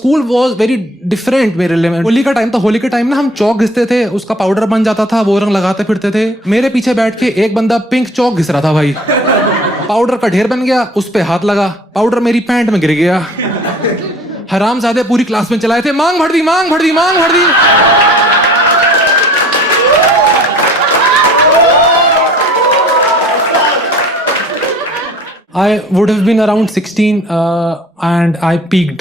School was very different मेरे लिए। होली का टाइम था, होली के टाइम ना हम चौक घिसते थे, उसका पाउडर बन जाता था, वो रंग लगाते फिरते थे। मेरे पीछे बैठ के एक बंदा पिंक चौक घिस रहा था भाई। पाउडर का ढेर बन गया, उस पे हाथ लगा, पाउडर मेरी पैंट में गिर गया। हरामजादे पूरी क्लास में चलाए थे, मांग भर दी, मांग भर दी, मांग भर दी। I would have been around 16 and I peaked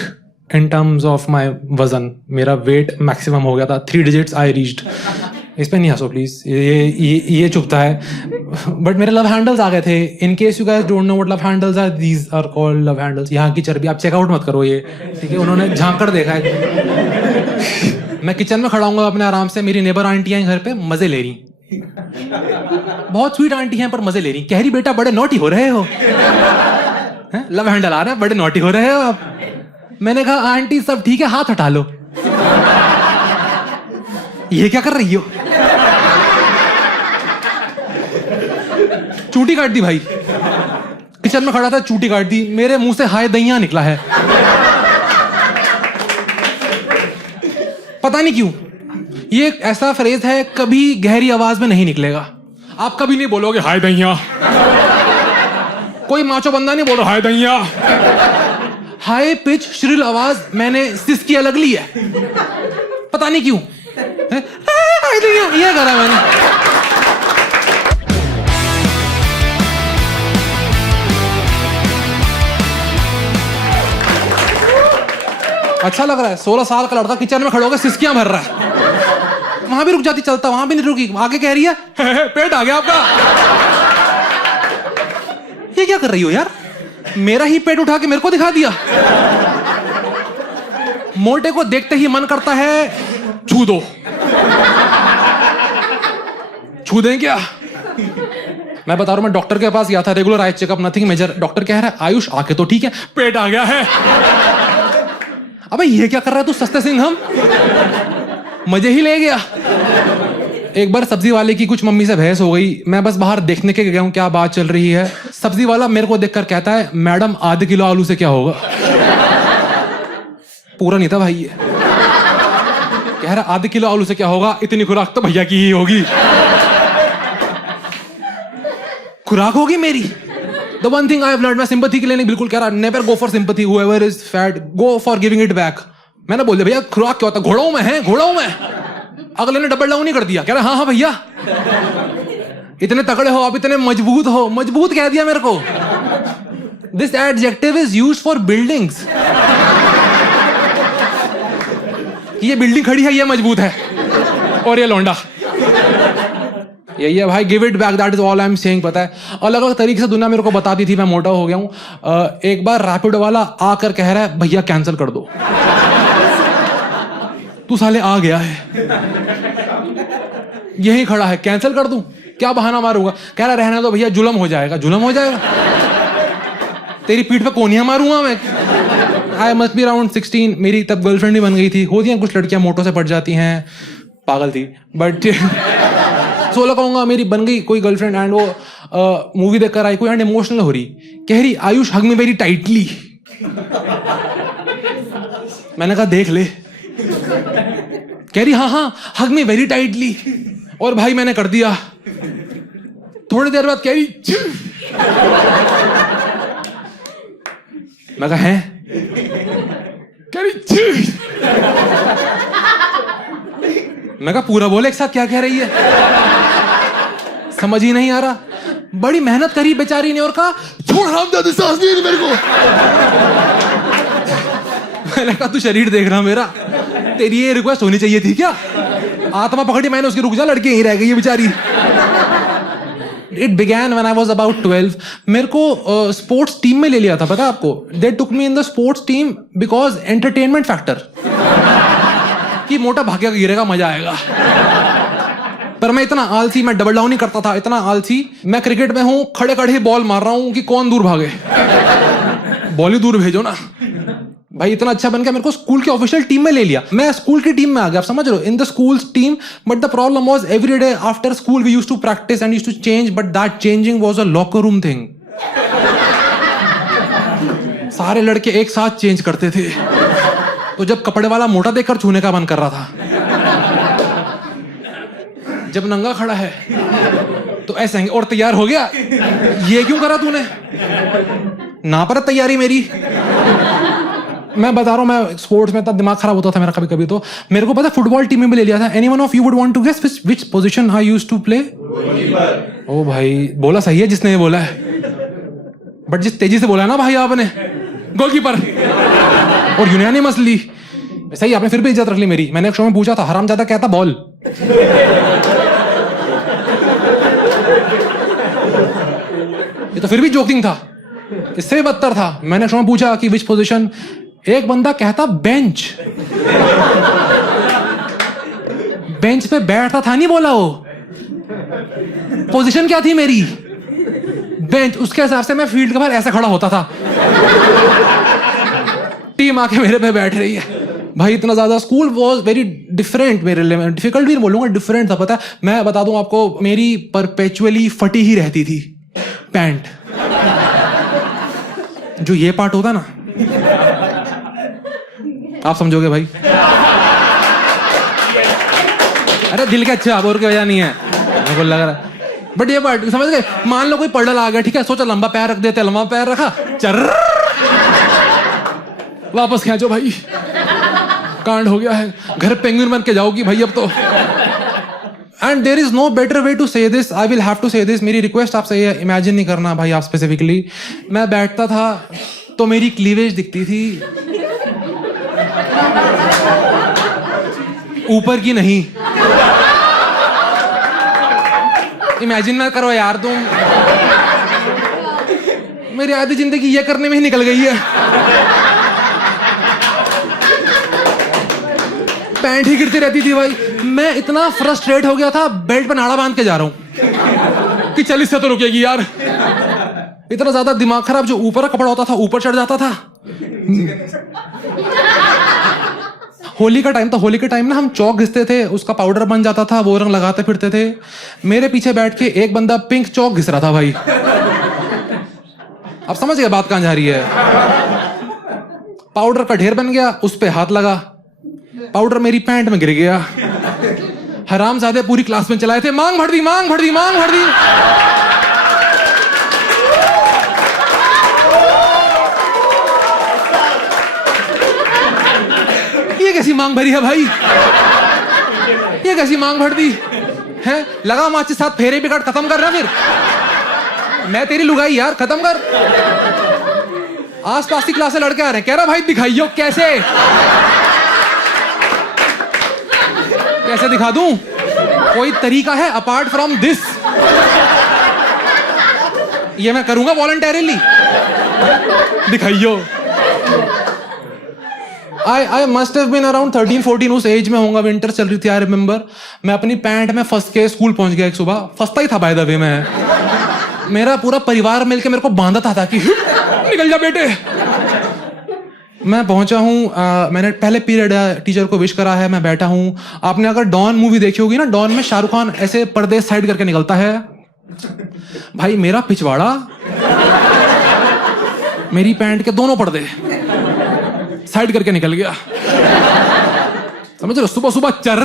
in terms of my वजन। मेरा वेट मैक्सिमम हो गया था, 3 digits I reached। इस पे नहीं हंसो प्लीज, ये चुभता है। बट मेरे लव हैंडल्स आ गए थे। In case you guys don't know what love handles are, these are called love handles. यहाँ की चर्बी आप चेकआउट मत करो, ये ठीक है, उन्होंने झांक कर देखा है। मैं किचन में खड़ा हूँ अपने आराम से, मेरी नेबर आंटी हैं घर पे, मजे ले रही, बहुत स्वीट आंटी हैं पर मजे ले रही। कह रही बेटा बड़े नॉटी हो रहे हो, लव हैंडल आ रहा है, बड़े नॉटी हो रहे हो आप। मैंने कहा आंटी सब ठीक है, हाथ हटा लो। ये क्या कर रही हो? चूटी काट दी भाई, किचन में खड़ा था, चूटी काट दी। मेरे मुंह से हाय दैया निकला है, पता नहीं क्यों। ये एक ऐसा फ्रेज है, कभी गहरी आवाज में नहीं निकलेगा। आप कभी नहीं बोलोगे हाय दैया, कोई माचो बंदा नहीं बोल रहा हाय दैया। हाई पिच श्रिल आवाज मैंने सिस की अलग ली है, पता नहीं क्यों। हाय दैया ये करा मैंने। अच्छा लग रहा है, 16 साल का लड़का किचन में खड़ा होकर सिसकियां भर रहा है। वहां भी रुक जाती, चलता वहां भी नहीं रुकी, आगे कह रही है पेट आ गया आपका। ये क्या कर रही हो यार? मेरा ही पेट उठा के मेरे को दिखा दिया। मोटे को देखते ही मन करता है छू दो। छू दें क्या? मैं बता रहा हूं, मैं डॉक्टर के पास गया था, regular eye checkup, nothing major. Doctor कह रहा है आयुष आके तो ठीक है, पेट आ गया है। अबे ये क्या कर रहा है तू सस्ते सिंह? हम मजे ही ले गया। एक बार सब्जी वाले की कुछ मम्मी से बहस हो गई, मैं बस बाहर देखने के गया हूं क्या बात चल रही है। सब्जी वाला मेरे को देखकर कहता है मैडम आधे किलो आलू से क्या होगा? पूरा नहीं था भाई ये। कह रहा आधे किलो आलू से क्या होगा, इतनी खुराक तो भैया की ही होगी। खुराक होगी मेरी। The one thing I have learned, मैं सिंपैथी के लिए नहीं बिल्कुल कह रहा, never go for sympathy, whoever is fat, go for giving it back। मैंने बोल दिया भैया खुराक क्या होता है, घोड़ा हूं मैं, है घोड़ा हूं मैं। अगले ने डबल डाउन नहीं कर दिया, कह रहा हाँ भैया इतने तगड़े हो आप, इतने मजबूत हो। मजबूत कह दिया मेरे को। This adjective is used for buildings। ये बिल्डिंग खड़ी है, ये मजबूत है, और ये लौंडा। यही है भाई, give it back, that is all I am saying. पता है अलग अलग तरीके से दुनिया मेरे को बताती थी, मैं मोटा हो गया हूं। एक बार रैपिडो वाला आकर कह रहा है भैया कैंसिल कर दो। तू साले आ गया है, यही खड़ा है, कैंसिल कर दूं? क्या बहाना मारूंगा? कह रहा रहने दो भैया, जुलम हो जाएगा। जुलम हो जाएगा? तेरी पीठ पे कोनियां मारूंगा मैं। I must be around 16। मेरी तब गर्लफ्रेंड ही बन गई थी। होती हैं कुछ लड़कियां मोटो से पट जाती हैं, पागल थी। बट 16 कहूंगा, मेरी बन गई कोई गर्लफ्रेंड। एंड वो मूवी देखकर आई कोई, एंड इमोशनल हो रही, कह रही आयुष हग मी वेरी टाइटली। मैंने कहा देख ले। कह रही हाँ हग मी वेरी टाइटली। और भाई मैंने कर दिया। थोड़ी देर बाद कह रही मैं कहा है, कह रही मैं कहा पूरा बोले एक साथ, क्या कह रही है? समझ ही नहीं आ रहा। बड़ी मेहनत करी बेचारी ने और कहा छोड़ हरामजादी, सांस नहीं मेरे को। मैंने कहा तू शरीर देख रहा मेरा, तेरी ये रिक्वेस्ट होनी चाहिए थी क्या? आत्मा पकड़ी मैंने उसकी, रुक जा लड़की यहीं रह गई ये बेचारी। It began when I was about 12। मेरे को स्पोर्ट्स टीम में ले लिया था, पता है आपको? They took me in the sports team because entertainment factor। कि मोटा भागेगा गिरेगा मजा आएगा। पर मैं इतना आलसी, मैं डबल डाउन ही करता था, इतना आलसी। मैं क्रिकेट में हूं, खड़े खड़े ही बॉल मार रहा हूं कि कौन दूर भागे। बॉल ही दूर भेजो ना भाई। इतना अच्छा बन गया, मेरे को स्कूल की ऑफिशियल टीम में ले लिया। मैं स्कूल की टीम में आ गया, आप समझ रहे हो, in the school team. But the problem was every day after school we used to practice and used to change, but that changing was a locker room thing. सारे लड़के एक साथ चेंज करते थे। तो जब कपड़े वाला मोटा देखकर छूने का मन कर रहा था, जब नंगा खड़ा है तो ऐसे आएंगे और तैयार हो गया, ये क्यों करा तूने? ना पर तैयारी मेरी। मैं बता रहा हूँ, मैं स्पोर्ट्स में इतना दिमाग खराब होता था मेरा कभी कभी, तो मेरे को पता फुटबॉल टीम में भी ले लिया था। Anyone of you would want to guess which position I used to play? ओ भाई, बोला सही है जिसने ये बोला है, बट जिस तेजी से बोला है ना भाई आपने, गोलकीपर, और यूनानिमसली सही। आपने फिर भी इज्जत रख ली मेरी। मैंने एक शो में पूछा था, हरामजादा कहता बॉल। ये तो फिर भी जोकिंग था, इससे भी बदतर था। मैंने शो में पूछा कि विच पोजीशन, एक बंदा कहता बेंच। बेंच पे बैठता था नहीं बोला वो, पोजीशन क्या थी मेरी? बेंच। उसके हिसाब से मैं फील्ड के बाहर ऐसे खड़ा होता था, टीम आके मेरे पे बैठ रही है। भाई इतना ज्यादा स्कूल वॉज वेरी डिफरेंट मेरे लिए। डिफिकल्ट भी बोलूंगा, डिफरेंट था। पता है, मैं बता दूं आपको, मेरी परपेचुअली फटी ही रहती थी पैंट। जो ये पार्ट होता ना, आप समझोगे भाई। अरे दिल के अच्छा, और की वजह नहीं है, मेरे को लग रहा। बट ये पार्ट समझ गए। मान लो कोई पड़ल आ गया, ठीक है, सोचा लंबा पैर रख देते, लंबा पैर रखा, चर वापस खींचो भाई, कांड हो गया है। घर पेंगुइन बन के जाओगी भाई अब तो। And there is no better way to say this, I will have to say this. मेरी रिक्वेस्ट आपसे ये इमेजिन नहीं करना भाई आप स्पेसिफिकली। मैं बैठता था तो मेरी क्लीवेज दिखती थी, ऊपर की नहीं। इमेजिन ना करो यार तुम, मेरी आधी जिंदगी ये करने में ही निकल गई है। पैंट ही गिरती रहती थी भाई। मैं इतना फ्रस्ट्रेट हो गया था, बेल्ट पे नाड़ा बांध के जा रहा हूं कि चल इससे तो रुकेगी यार। इतना ज्यादा दिमाग खराब। जो ऊपर का कपड़ा होता था ऊपर चढ़ जाता था। होली का टाइम था, होली के टाइम ना हम चौक घिसते थे, उसका पाउडर बन जाता था, वो रंग लगाते फिरते थे। मेरे पीछे बैठ के एक बंदा पिंक चौक घिस रहा था भाई। अब समझ गए बात कहां जा रही है। पाउडर का ढेर बन गया, उस पे हाथ लगा, पाउडर मेरी पैंट में गिर गया। हरामजादे पूरी क्लास में चलाए थे, मांग भर दी, मांग भर दी, मांग भर दी। ये कैसी मांग भरी है भाई, ये कैसी मांग भर दी है? लगा माचिस साथ फेरे बिगाड़, खत्म कर रहा। फिर मैं तेरी लुगाई यार, खत्म कर। आस पास की क्लास से लड़के आ रहे हैं, कह रहा भाई दिखाइयो कैसे, कैसे दिखा दूं? कोई तरीका है अपार्ट फ्रॉम दिस? ये मैं करूंगा voluntarily? दिखाइयो। I must have been around 13-14, उस एज में होगा, विंटर चल रही थी, आई रिमेम्बर। मैं अपनी पैंट में फंस के स्कूल पहुंच गया एक सुबह। फंसता ही था बाय द वे मैं। मेरा पूरा परिवार मिलके मेरे को बांधता था कि निकल जा बेटे। मैं पहुंचा हूं, मैंने पहले पीरियड टीचर को विश करा है, मैं बैठा हूं। आपने अगर डॉन मूवी देखी होगी ना, डॉन में शाहरुख खान ऐसे पर्दे साइड करके निकलता है भाई। मेरा पिछवाड़ा, मेरी पैंट के दोनों पर्दे साइड करके निकल गया। समझ रहे? सुबह सुबह चर